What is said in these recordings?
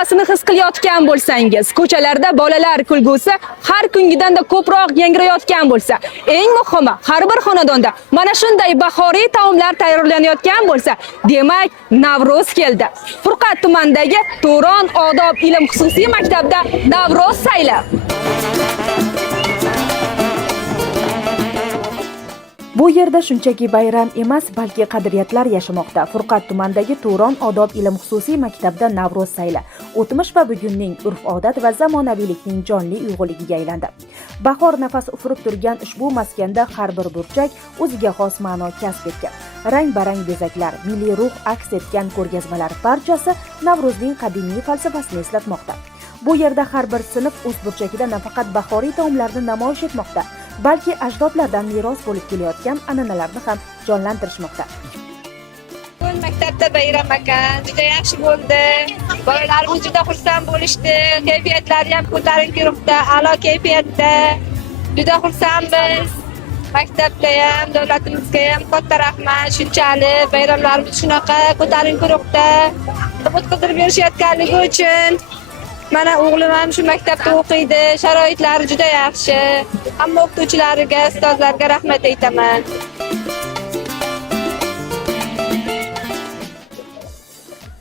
nafasini his qilayotgan bo'lsangiz, ko'chalarda bolalar kulgusi har kungidanda ko'proq yangrayotgan bo'lsa, eng muhimi, har bir xonadonda mana shunday bahoriy taomlar tayyorlanayotgan bo'lsa, demak, Navro'z keldi. Furqat tumanidagi Turon odob ilm xususiy maktabda Navro'z sayli. Bu yerda shunchaki bayram emas, balki qadriyatlar yashamoqda. Furqat tumanidagi Turon odob ilm xususiy maktabda Navro'z sayli o'tmish va bugunning urf-odat va zamonaviylikning jonli uyg'unligiga aylandi. Bahor nafas ufurib turgan ushbu maskanda har bir burchak o'ziga xos ma'no kasb etgan. Rang-barang bezaklar, milliy ruh aks etgan ko'rgazmalar barchasi Navro'zning qadimiy falsafasini eslatmoqda. Bu yerda har bir sinf o'z burchagida nafaqat bahoriy taomlarni namoyish etmoqda, balki ajdodlardan meros bo'lib kelayotgan an'analarni ham jonlantirishmoqda. Maktabda bayram ekan, juda yaxshi bo'ldi. Bolalarimiz juda xursand bo'lishdi. Kayfiyatlari ham ko'tarinkiroqda, a'lo kayfiyatda. Juda xursandmiz. Maktabda ham, davlatimizga ham katta rahmat. Shunchalik bayramlarimiz shunaqa ko'tarinkiroqda o'tkazib berishayotganligi uchun. Mana o'g'lim ham shu maktabda o'qiydi. Sharoitlari juda yaxshi. Hamma o'qituvchilariga, ustozlarga rahmat aytaman.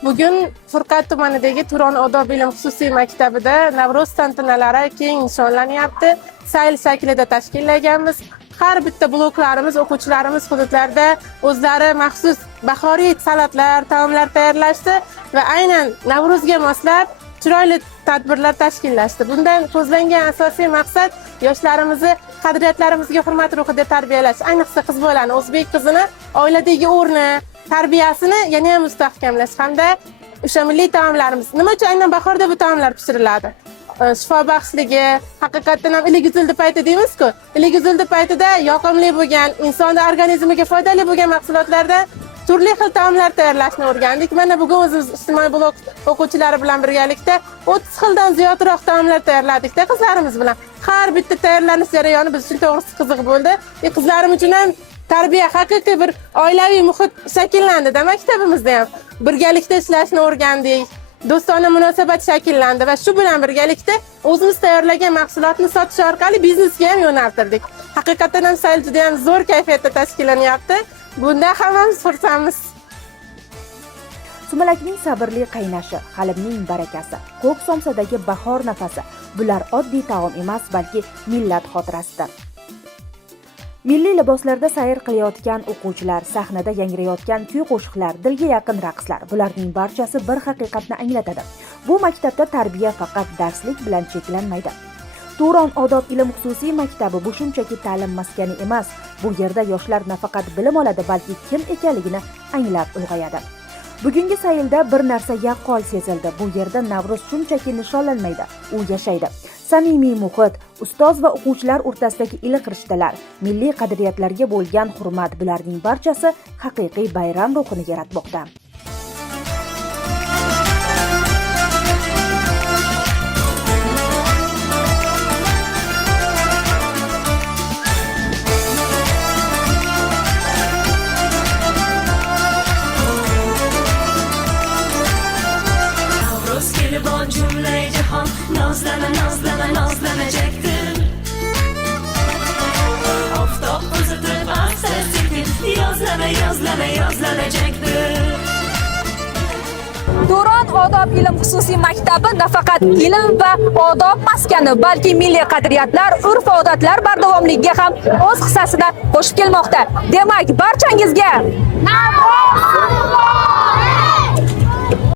Bugun Furqat tumanidagi Turon odob ilm xususiy maktabida Navro'z tantanalari keng nishonlanyapti. Sayl shaklida tashkillaganmiz. Har bitta bloklarimiz o'quvchilarimiz hududlarda o'zlari maxsus bahoriy salatlar, taomlar tayyorlashdi va aynan Navro'zga moslab chiroyli tadbirlar tashkillashdi. Bundan ko'zlangan asosiy maqsad yoshlarimizni qadriyatlarimizga hurmat ruhida tarbiyalash. Ayniqsa qiz bolani, o'zbek qizini oiladagi o'rni, tarbiyasini yana ham mustahkamlash hamda o'sha milliy taomlarimiz. Nima uchun aynan bahorda bu taomlar pishiriladi? Shifobaxshligi, haqiqatan ham iliguzildi payti deymiz-ku. Iliguzildi paytida yoqimli bo'lgan, insonning organizmiga foydali bo'lgan mahsulotlardan turli xil taomlar tayyorlashni o'rgandik. Mana bugun o'zimiz ijtimoiy blok o'quvchilari bilan birgalikda 30 xildan ziyodroq taomlar tayyorladik-da qizlarimiz bilan. Har bitta tayyorlanish jarayoni biz uchun to'g'risi qiziq bo'ldi. Qizlarim uchun ham tarbiya, haqiqiy bir oilaviy muhit shakllandi-da maktabimizda ham. Birgalikda ishlashni o'rgandik. Do'stona munosabat shakllandi va shu bilan birgalikda o'zimiz tayyorlagan mahsulotni sotish orqali biznesga ham yo'naltirdik. Haqiqatan ham sayl juda ham zo'r kayfiyatda tashkillanyapti. Bundan hammamiz xursandmiz. Sumalakning sabrli qaynashi, halimning barakasi, ko'k somsadagi bahor nafasi bular oddiy taom emas, balki millat xotirasidir. Milliy liboslarda sayr qilayotgan o'quvchilar, sahnada yangrayotgan kuy-qo'shiqlar, dilga yaqin raqslar, bularning barchasi bir haqiqatni anglatadi. Bu maktabda tarbiya faqat darslik bilan cheklanmaydi. Turon odob ilm xususiy maktabi bu shunchaki ta'lim maskani emas. Bu yerda yoshlar nafaqat bilim oladi, balki kim ekanligini anglab ulg'ayadi. Bugungi saylda bir narsa yaqqol sezildi. Bu yerda Navro'z shunchaki nishonlanmaydi, u yashaydi. Samimiy muhit, ustoz va o'quvchilar o'rtasidagi iliq rishtalar, milliy qadriyatlarga bo'lgan hurmat, bularning barchasi haqiqiy bayram ruhini yaratmoqda. Nazlana nazlana nazlanacaktır. Oftob uzatib asta sekin yozlana yozlana yozlanacaktır. Turon odob ilm xususiy maktabi nafaqat ilm va odob maskani, balki milliy qadriyatlar, urf-odatlar bardavomligiga ham o'z hissasini qo'shib kelmoqda. Demak, barchangizga Navro'z